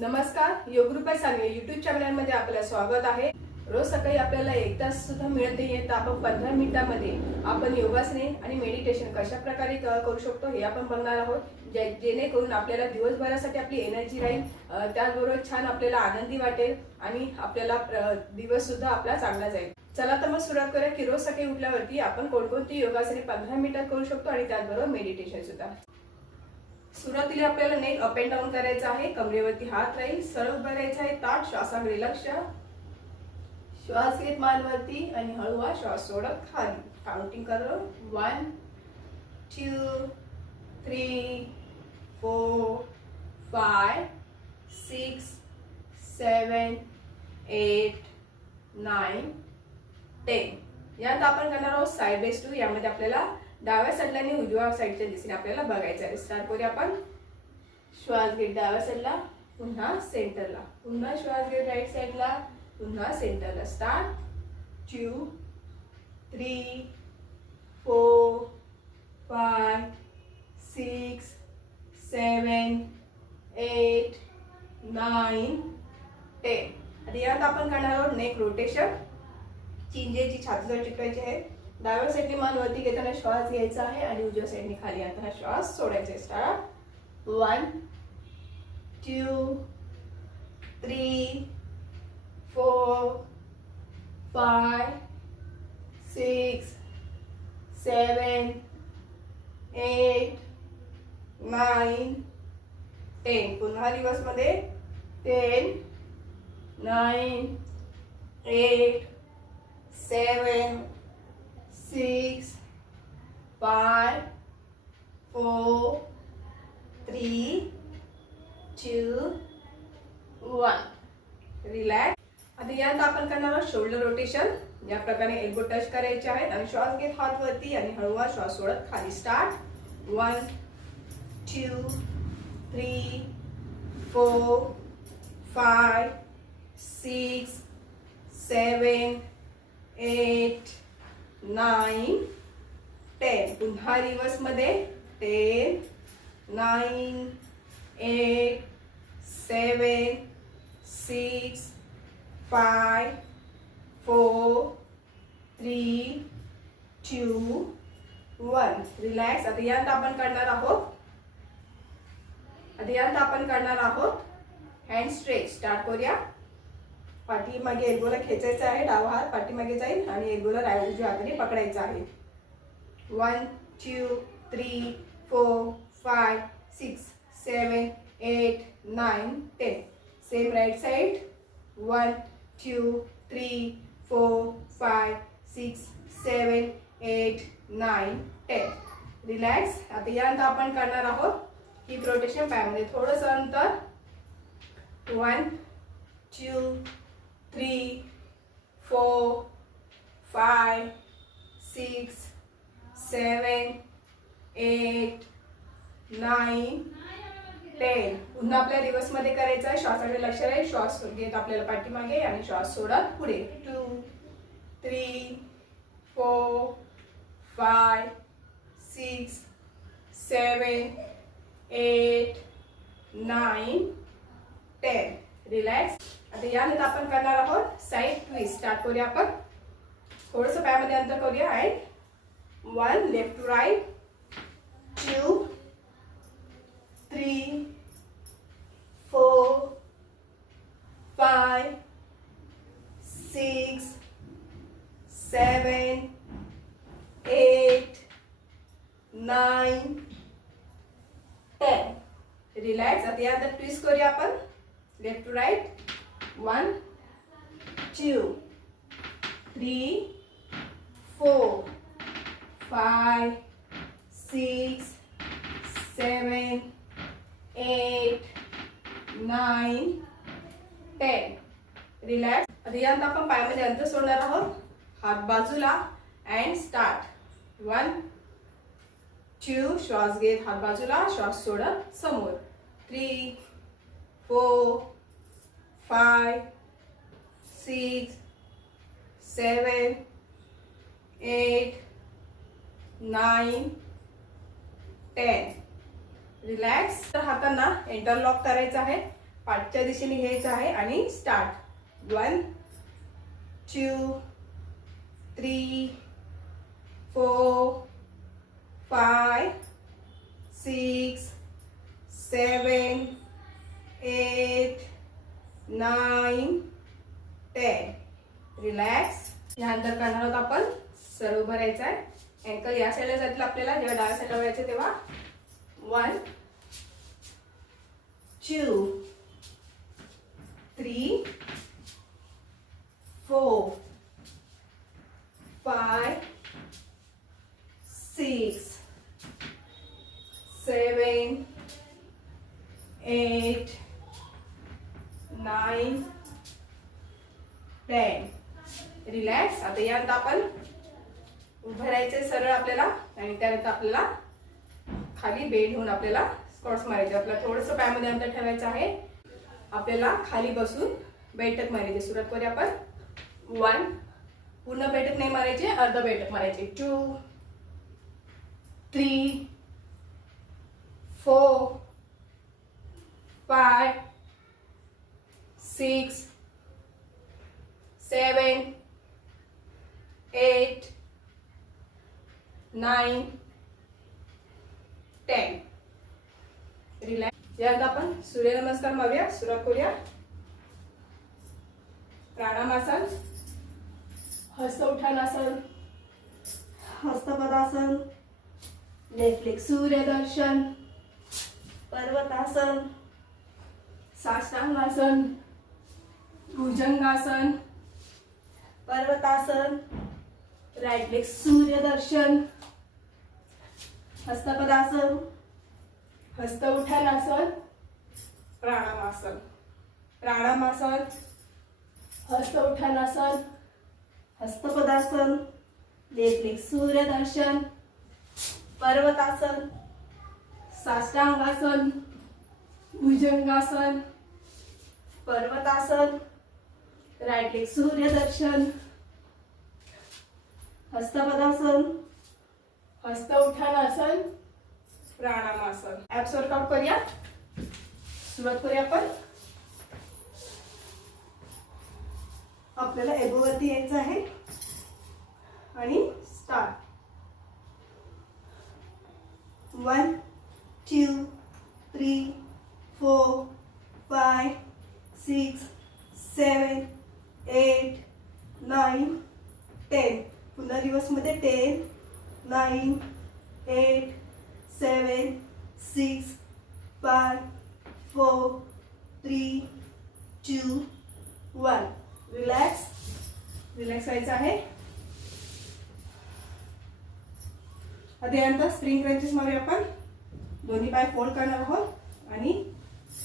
नमस्कार योगरूपा सांगे. युट्यूब चॅनलमध्ये आपलं स्वागत आहे. रोज सकाळी आपल्याला एक तास सुद्धा मिळत नाहीये तर आपण पंधरा मिनिटांमध्ये आपण योगासने आणि मेडिटेशन कशा प्रकारे क- करू शकतो हे आपण बघणार आहोत. जे जेणेकरून आपल्याला दिवसभरासाठी आपली एनर्जी राहील त्याचबरोबर छान आपल्याला आनंदी वाटेल आणि आपल्याला दिवस सुद्धा आपला चांगला जाईल. चला तर मग सुरुवात करूया की रोज सकाळी उठल्यावरती आपण कोणकोणती योगासने पंधरा मिनिटात करू शकतो आणि त्याचबरोबर मेडिटेशन सुद्धा. सुरुवातीला आपल्याला नेक अप अँड डाऊन करायचं आहे. कमरेवरती हात राहील. सरळ भरायचा आहे. ताट श्वासाकडे लक्ष. श्वास घेत मानवरती आणि हळूवा श्वास सोडत खाली काउंटिंग करू. One two three four five six seven eight nine ten यात आपण करणार आहोत साईड बेस टू यामध्ये आपल्याला डाव्या साईडला आणि उजव्या साईडच्या दिशेने आपल्याला बघायचं आहे. स्टार्ट करूया आपण श्वास घेत डाव्या साईडला पुन्हा सेंटरला पुन्हा श्वास घेत राईट साईडला पुन्हा सेंटरला start two three four five six seven eight nine ten आणि यात आपण करणार आहोत नेक रोटेशन चिंजेची छातीजवळ चिकटायची आहे. डाव्या साईडने मान वरती घेताना श्वास घ्यायचा आहे आणि उजव्या साईडने खाली आणताना श्वास सोडायचा आहे. Start one two three four five six seven eight nine ten पुन्हा दिवसमध्ये ten nine eight seven six, five, four, three, two, one. Relax आता यात आपण करणार आहोत शोल्डर रोटेशन या प्रकारे एल्बो टच करायचे आहेत आणि श्वास घेत हात वरती आणि हळूवा श्वास सोडत खाली start one two three four five six seven eight nine ten. पुन्हा रिवर्समध्ये ten nine eight seven six five four three two one. Relax आता आपण करणार आहोत. आता आपण करणार आहोत. हँड स्ट्रेच स्टार्ट करूया. पाठीमागे एल्बोला खेचायचा आहे डावा हात पाठीमागे जाईल आणि एल्बोला राय उजव्या हाताने पकडायचा आहे. One two three four five six seven eight nine ten same right side one two three four five six seven eight nine ten relax आता यानंतर आपण करणार आहोत. ही रोटेशन पायामध्ये थोडंसं अंतर. One two three, four, five, six, seven, eight, nine, ten पुन्हा आपल्या रिवर्समध्ये करायचं आहे. श्वासाकडे लक्ष राहील श्वास घेत आपल्याला पाठीमागे आणि श्वास सोडत पुढे. Two three four five six seven eight nine ten relax आता यानंतर आपण करणार आहोत साईड ट्विस्ट स्टार्ट करूया आपण. थोडंसं पायामध्ये अंतर करूया and one left two right two three four five six seven eight nine ten relax आता यानंतर ट्विस्ट करूया आपण. Left to right one, two, three, four, five, six, seven, eight, nine, ten. Relax आता आपण पायामध्ये अंतर सोडणार आहोत. हात बाजूला अँड स्टार्ट वन टू श्वास घेत हात बाजूला श्वास सोडत समोर. Three four five, six, seven, eight, nine, ten relax तर हातांना इंटरलॉक करायचं आहे. पाठच्या दिशेने घ्यायचं आहे आणि start one two three four five six seven nine ten. Relax यानंतर करणार आहोत आपण. सर्व भरायचा आहे अँकल या साईडला जातील आपल्याला. जेव्हा डाव्या साईडला वळायचं तेव्हा one two three four five six seven eight nine ten. Relax आता यानंतर आपण उभं राहायचं सरळ आपल्याला आणि त्यानंतर आपल्याला खाली बेड होऊन आपल्याला स्कॉट्स मारायचे. आपल्याला थोडंसं पायामध्ये अंतर ठेवायचं आहे. आपल्याला खाली बसून बैठक मारायची. सुरुवात करूया आपण. वन पूर्ण बैठक नाही मारायचे अर्ध बैठक मारायचे. Two three four five six seven eight nine ten relax यानंतर आपण सूर्यनमस्कार मारूया सुरुवात करूया. प्राणामासन. हस्त उठानासन हस्तपदासन. नेटफ्लिक सूर्यदर्शन. पर्वतासन. साष्टांगासन. भुजंगासन. पर्वतासन. राईट लेग सूर्यदर्शन. हस्तपदासन. हस्त उठानासन प्राणामासन. प्राणामासन. हस्त उठानासन हस्तपदासन. लेग लेग सूर्यदर्शन. पर्वतासन. साष्टांगासन. भुजंगासन. पर्वतासन. राईट लेग सूर्यदर्शन हस्तपदासन हस्त उठानासन प्राणामासन ऍप्स वर्कआउट करूया. सुरुवात करूया आपण. आपल्याला एबोवरती यायचं आहे. आणि start one two three four five six seven eight nine ten पुन्हा दिवसमध्ये ten nine eight seven six five four three two one relax relax व्हायचं आहे आता स्प्रिंग क्रंचेस मध्ये आपण दोन्ही पाय फोल्ड करणार आहोत. आणि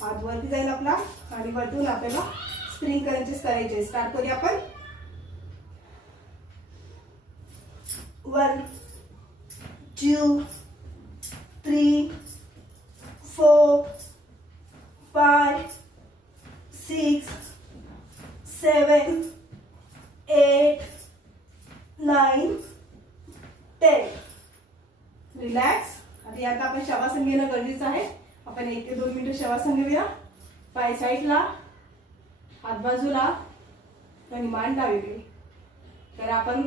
हात वरती जाईल आपला आणि वरतून आपल्याला स्प्रिंग क्रंचेस करायचे. स्टार्ट करूया आपण. One two three four five six seven eight nine ten आता आपण शवासन घेणं गरजेचं आहे. आपण एक ते दोन मिनिटं शवासन घेऊया. पाय साईडला हात बाजूला आणि मान डावी तर आपण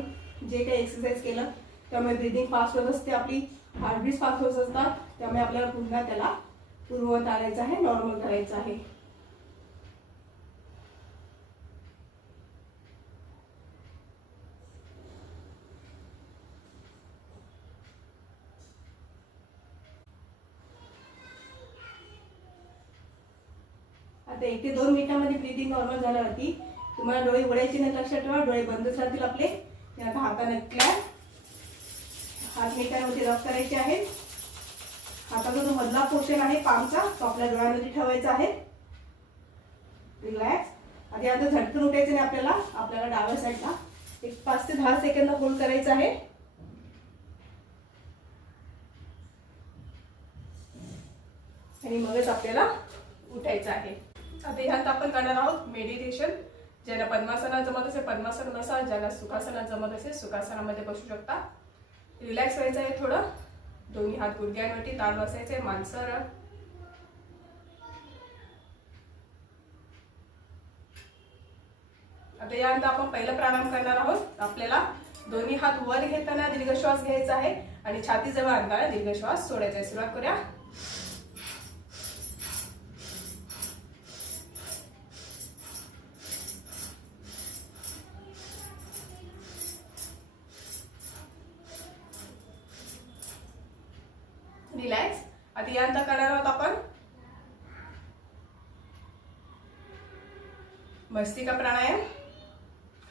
जे काही एक्सरसाइज केलं त्यामुळे ब्रिदिंग फास्ट होत असते आपली. हार्टबीट फास्ट होत असतात. त्यामुळे आपल्याला पुन्हा त्याला पूर्ववत आणायचं आहे नॉर्मल करायचं आहे. आता एक ते दोन मिनिटांमध्ये ब्रिदिंग नॉर्मल झाल्यावरती तुम्हाला डोळे उघडायचे नाही लक्षात ठेवा. डोळे बंदच राहतील आपले. ते आता हाताने क्लॅप हात मिनिटांमध्ये रब करायचे आहेत. हाताचा जो मधला पोर्शन आहे पामचा तो आपल्या डोळ्यामध्ये ठेवायचा आहे. रिलॅक्स आधी आता झटकन उठायचं नाही आपल्याला. आपल्याला डाव्या साईडला एक पाच ते दहा सेकंद होल्ड करायचं आहे. आणि मगच आपल्याला उठायचं आहे. आता आपण करणार आहोत मेडिटेशन ज्याला पद्मासना जमत असेल पद्मासन बसा ज्याला सुखासना जमत असेल सुखासनामध्ये बसू शकता. रिलॅक्स व्हायचं आहे थोडं. दोन्ही हात गुडग्यांवरती ताण बसायचे माणसं आता यानंतर आपण पहिला प्राणायाम करणार आहोत. आपल्याला दोन्ही हात वर घेताना दीर्घश्वास घ्यायचा आहे आणि छातीजवळ आणताना दीर्घश्वास सोडायचा आहे. सुरुवात करूया. मस्तिका प्राणायाम.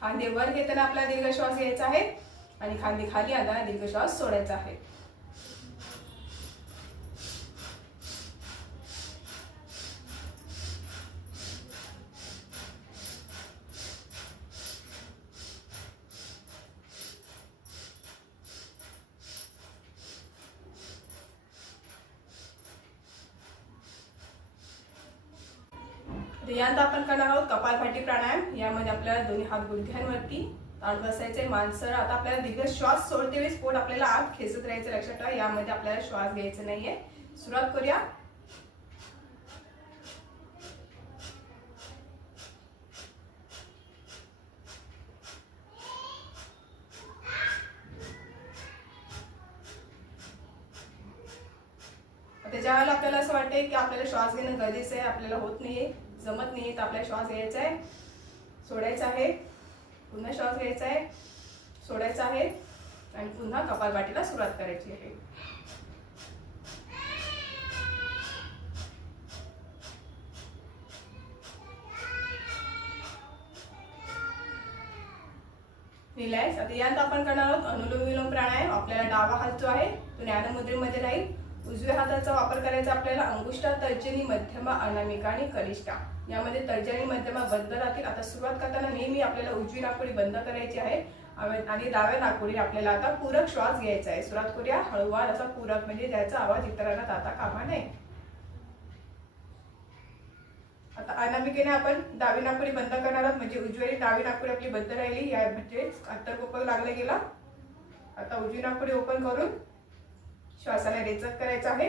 खांदे वर घेताना आपला दीर्घ श्वास घ्यायचा आहे आणि खांदे खाली आला दीर्घ श्वास सोडायचा आहे. तर यानंतर आपण करणार आहोत कपालभाटी प्राणायाम. यामध्ये आपल्याला दोन्ही हात गुडघ्यांवरती ताण बसायचे मानसर आता आपल्याला दीर्घ श्वास सोडते वेळेस पोट आपल्याला आत खेचत राहायचं लक्षात ठेवा. यामध्ये आपल्याला श्वास घ्यायचा नाहीये. सुरुवात करूया. आता वेळेला आपल्याला असं वाटतंय की आपल्याला श्वास घेणं गरजेचं आहे आपल्याला होत नाहीये जमत नाही तर आपल्याला श्वास घ्यायचा आहे सोडायचा आहे. पुन्हा श्वास घ्यायचा आहे सोडायचा आहे. आणि पुन्हा कपालभातीला सुरुवात करायची आहे. रिलॅक्स. आता यात आपण करणार आहोत अनुलोम विलोम प्राणायाम. आपल्याला डावा हात जो आहे तो ज्ञानमुद्रेमध्ये राहील. उजव्या हाताचा वापर करायचा आपल्याला अंगुष्ठा तर्जनी मध्यमा अनामिका आणि कनिष्ठा. यामध्ये तर्जनी मध्यमा बंद राहतील आता सुरुवात करताना नेहमी आपल्याला उजवी नागपुडी बंद करायची आहे. आणि डाव्या नागपुडी आपल्याला आता पूरक श्वास घ्यायचा आहे. सुरुवात करूया. हळूवार असा पूरक म्हणजे ज्याचा आवाज इतरांना जाता कामा नये. आता अनामिकेने आपण डावी नागपुडी बंद करणार आहोत. म्हणजे उजवी डावी नागपुडी आपली बंद राहिली. या म्हणजे अंतर लागला गेला. आता उजवी नागपुडी ओपन करून श्वासाला रेचक करायचं आहे.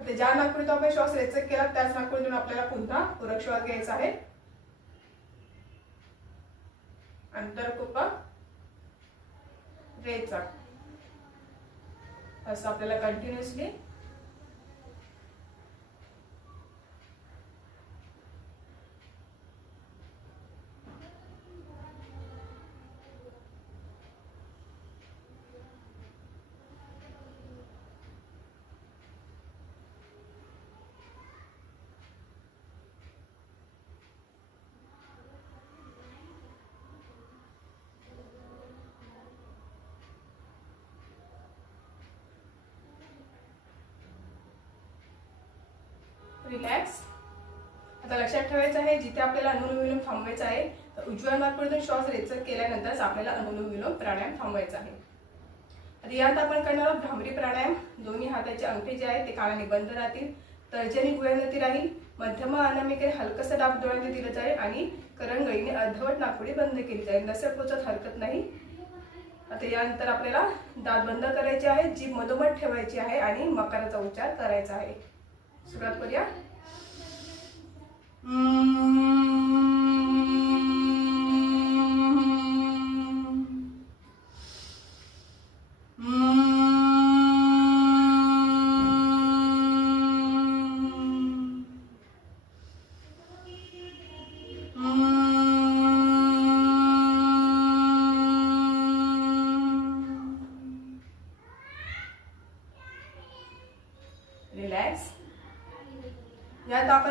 आता ज्या नागपुरीतून आपण श्वास रेचक केला त्याच नागपुरीतून आपल्याला पुन्हा पूरक श्वास घ्यायचा आहे. अंतरकुप रेचक असं आपल्याला कंटिन्युअसली रिलॅक्स आता लक्षात ठेवायचं आहे जिथे आपल्याला अनुलोम विलोम थांबवायचं आहे तर उज्ज्वल नागपुरातून श्वास रेचक केल्यानंतरच आपल्याला अनुलोम विलोम प्राणायाम थांबवायचा आहे. आता यात आपण करणार आहोत भ्रामरी प्राणायाम. दोन्ही हाताचे अंगठे जे आहेत ते कानाने बंद राहतील. तर्जनी गुळ्यानती राहील. मध्यम अनामिकेने हलकसं दाब डोळ्यात दिलं जाईल आणि करंगळीने अर्धवट नागपुडी बंद केली जाईल. नसेल पोचत हरकत नाही. आता यानंतर आपल्याला दात बंद करायचे आहे जीभ मधोमध ठेवायची आहे आणि मकाराचा उच्चार करायचा आहे. सुरुवात करूया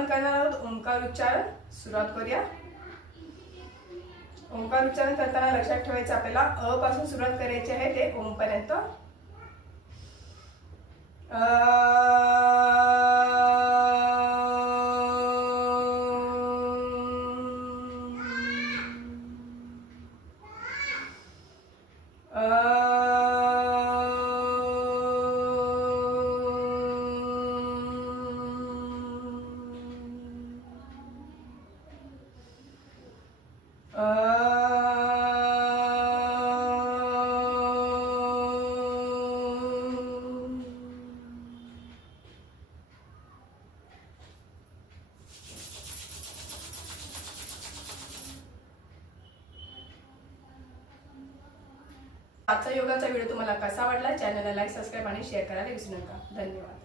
करणार आहोत ओंकार उच्चारण सुरुवात करूया. ओंकार उच्चारण करताना लक्षात ठेवायचं आपल्याला अ पासून सुरुवात करायची आहे ते ओम पर्यंत. आजचा योगाचा व्हिडिओ तुम्हाला कसा वाटला? चॅनलला लाईक सबस्क्राईब आणि शेअर करायला विसरू नका. धन्यवाद.